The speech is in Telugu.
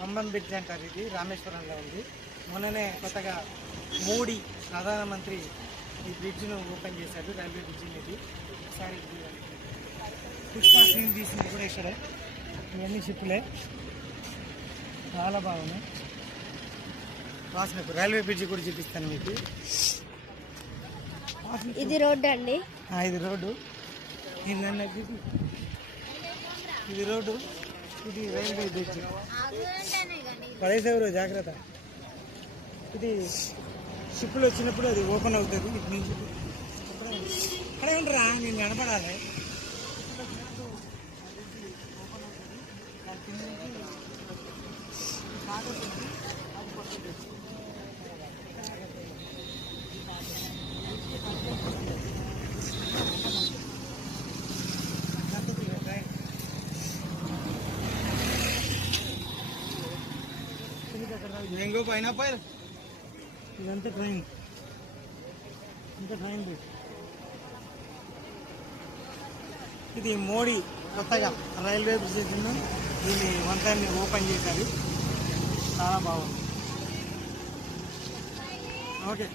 పంబన్ బ్రిడ్జ్ అంటారు ఇది రామేశ్వరంలో ఉంది. మొన్ననే కొత్తగా మోడీ ప్రధానమంత్రి ఈ బ్రిడ్జ్ను ఓపెన్ చేశాడు రైల్వే బ్రిడ్జ్ ఇది ఒకసారి. పుష్ప సీన్ తీసింది కూడా ఇక్కడే. ఇవన్నీ షిప్పులే చాలా బాగున్నాయి. వాసనకు రైల్వే బ్రిడ్జ్ కూడా చూపిస్తాను మీకు. ఇది రోడ్డు అండి. ఆ, ఇది రోడ్డు. ఇది రోడ్డు. ఇది రైల్వే బ్రిడ్జ్ పడేసేవారు జాగ్రత్త. ఇది షిప్పులు వచ్చినప్పుడు అది ఓపెన్ అవుతుంది ఇటు నుంచి. అక్కడే ఉండరా? నేను కనపడాలి. మ్యాంగో పైనాపిల్ ఇదంతా ట్రైన్. ఇంత ట్రైన్ ఇది. ఇది మోడీ కొత్తగా రైల్వే బ్రిడ్జ్ దీన్ని వంకాయని ఓపెన్ చేశారు. చాలా బాగుంది. ఓకే.